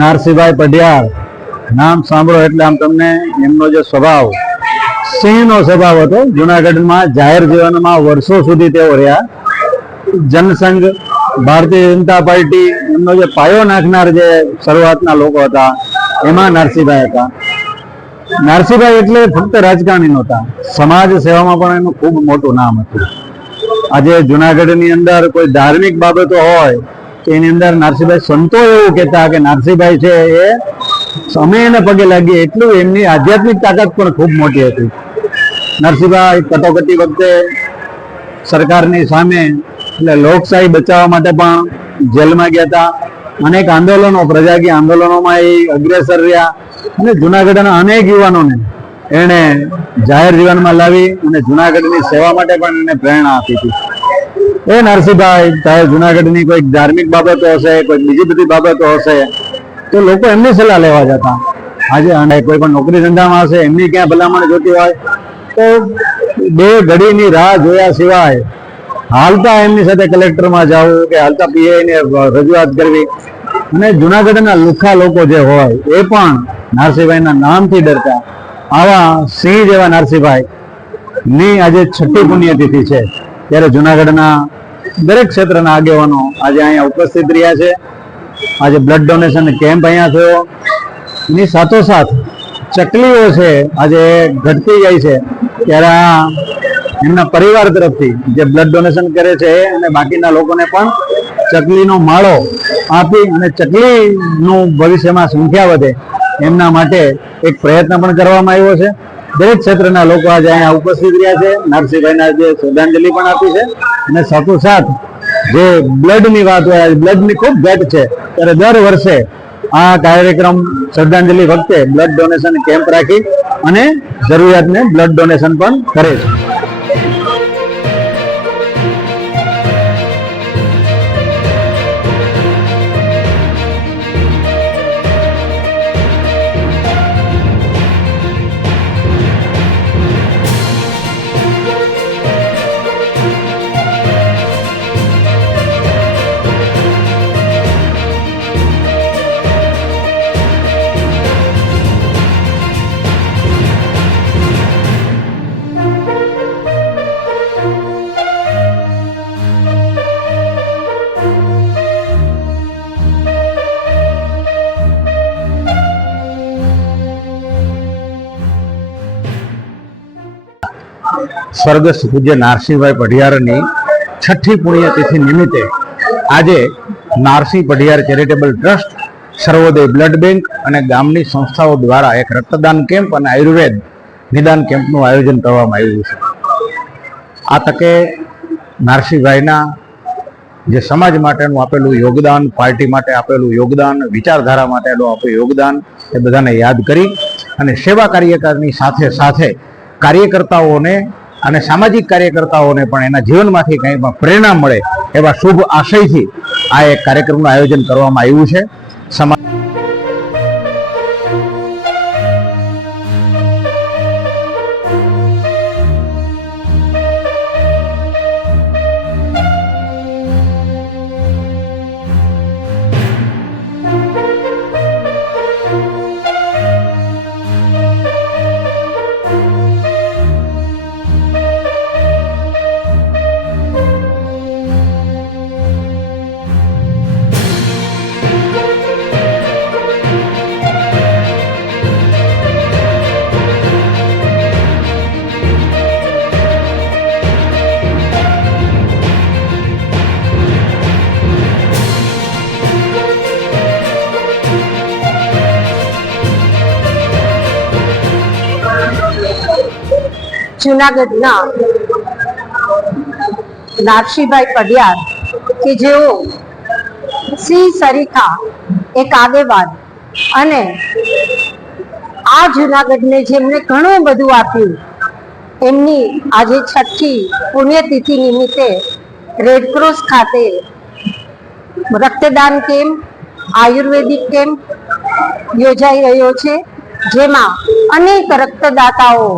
નારસિંહભાઈ પઢિયાર નામ સાંભળો એટલે આમ તમને એમનો જે સ્વભાવ સિંહનો સ્વભાવ હતો. જુનાગઢમાં જાહેર જીવનમાં વર્ષો સુધી તેઓ રહ્યા. જનસંઘ, ભારતીય જનતા પાર્ટી એમનો જે પાયો નાખનાર જે શરૂઆતના લોકો હતા એમાં નારસિંહભાઈ હતા. નારસિંહભાઈ એટલે ફક્ત રાજકારણી નહોતા, સમાજ સેવામાં પણ એનું ખૂબ મોટું નામ હતું. આજે જુનાગઢની અંદર કોઈ ધાર્મિક બાબતો હોય તો એની અંદર નારસિંહભાઈ સંતો એવું કહેતા કે નારસિંહભાઈ છે એ સમયને પગે લાગી, એટલું એમની આધ્યાત્મિક તાકાત પણ ખૂબ મોટી હતી. નરસિંહભાઈ કટોકટી વખતે સરકારની સામે એટલે લોકશાહી બચાવવા માટે પણ જેલમાં ગયા હતા. અનેક આંદોલનો, પ્રજાકીય આંદોલનોમાં એ અગ્રેસર રહ્યા અને જુનાગઢના અનેક યુવાનોને એણે જાહેર જીવનમાં લાવી અને જુનાગઢની સેવા માટે પણ એને પ્રેરણા આપી હતી. એ નરસિંહભાઈ ચાહે જુનાગઢની કોઈક ધાર્મિક બાબતો હશે, કોઈક બીજી બધી બાબતો હશે તો લોકો એમની સલાહ લેવા જતા. આજે કોઈ પણ નોકરી ધંધામાં હશે, એમની ક્યાં ભલામણ જોતી હોય તો બે ઘડીની રાહ જોયા સિવાય હાલતા એમની સાથે કલેક્ટરમાં જવું કે હાલતા પીઆઈને રજૂઆત કરવી. અને જુનાગઢના લુખ્ખા લોકો જે હોય એ પણ નારસિંહભાઈના નામથી ડરતા. આવા સિંહ જેવા નારસિંહભાઈ ની આજે 6ઠી પુણ્યતિથિ છે, ત્યારે જુનાગઢના દરેક ક્ષેત્રના આગેવાનો આજે અહીંયા ઉપસ્થિત રહ્યા છે. આજે બ્લડ ડોનેશન કેમ્પ અહીંયા થયો. એની સાથોસાથ ચકલીઓ છે આજે ઘટતી જાય છે, ત્યારે આ એમના પરિવાર તરફથી જે બ્લડ ડોનેશન કરે છે અને બાકીના લોકોને પણ ચકલીનો માળો આપી અને ચકલીનું ભવિષ્યમાં સંખ્યા વધે એમના માટે એક પ્રયત્ન પણ કરવામાં આવ્યો છે. દરેક ક્ષેત્રના લોકો આજે અહીંયા ઉપસ્થિત રહ્યા છે. નરસિંહભાઈના જે શ્રદ્ધાંજલિ પણ આપી છે અને સાથોસાથ જે બ્લડની વાત હોય, બ્લડની ખૂબ ઘટ છે, ત્યારે દર વર્ષે આ કાર્યક્રમ શ્રદ્ધાંજલિ વખતે બ્લડ ડોનેશન કેમ્પ રાખી અને જરૂરિયાતને બ્લડ ડોનેશન પણ કરે છે. સ્વર્ગસ્થ પૂજ્ય નારસિંહભાઈ પઢિયારની 6ઠી પુણ્યતિથિ નિમિત્તે આજે નારસિંહ પઢિયાર ચેરિટેબલ ટ્રસ્ટ, સર્વોદય બ્લડ બેંક અને ગામની સંસ્થાઓ દ્વારા એક રક્તદાન કેમ્પ અને આયુર્વેદ નિદાન કેમ્પનું આયોજન કરવામાં આવ્યું છે. આ તકે નારસિંહભાઈના જે સમાજ માટેનું આપેલું યોગદાન, પાર્ટી માટે આપેલું યોગદાન, વિચારધારા માટેનું આપેલું યોગદાન એ બધાને યાદ કરી અને સેવા કાર્યકરની સાથે સાથે કાર્યકર્તાઓને અને સામાજિક કાર્યકર્તાઓને પણ એના જીવનમાંથી કંઈ પણ પ્રેરણા મળે એવા શુભ આશયથી આ એક કાર્યક્રમનું આયોજન કરવામાં આવ્યું છે. જુનાગઢના નારસિંહભાઈ પઢિયાર કે જેઓ સિંહ સરીખા એક આગેવાન અને આ જુનાગઢને જેમને ઘણું બધું આપ્યું, એમની આજે 6ઠી પુણ્યતિથિ નિમિત્તે રેડક્રોસ ખાતે રક્તદાન કેમ્પ, આયુર્વેદિક કેમ્પ યોજાઈ રહ્યો છે, જેમાં અનેક રક્તદાતાઓ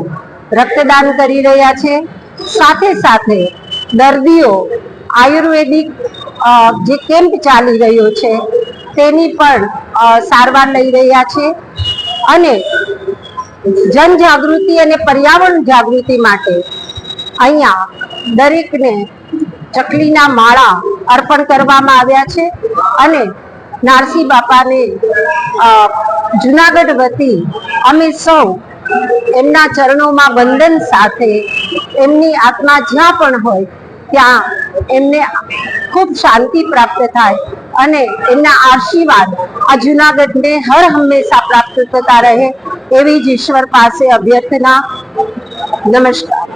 રક્તદાન કરી રહ્યા છે. સાથે સાથે દર્દીઓ આયુર્વેદિક જે કેમ્પ ચાલી રહ્યો છે તેની પણ સારવાર લઈ રહ્યા છે અને જનજાગૃતિ અને પર્યાવરણ જાગૃતિ માટે અહીંયા દરેકને ચકલીના માળા અર્પણ કરવામાં આવ્યા છે અને નારસી બાપાને જુનાગઢ વતી અમે સૌ એમના ચરણોમાં વંદન સાથે એમની આત્મા જ્યાં પણ હોય ત્યાં એમને ખૂબ શાંતિ પ્રાપ્ત થાય અને એમના આશીર્વાદ આ જુનાગઢને હર હંમેશા પ્રાપ્ત થતા રહે એવી જ ઈશ્વર પાસે અભ્યર્થના. નમસ્કાર.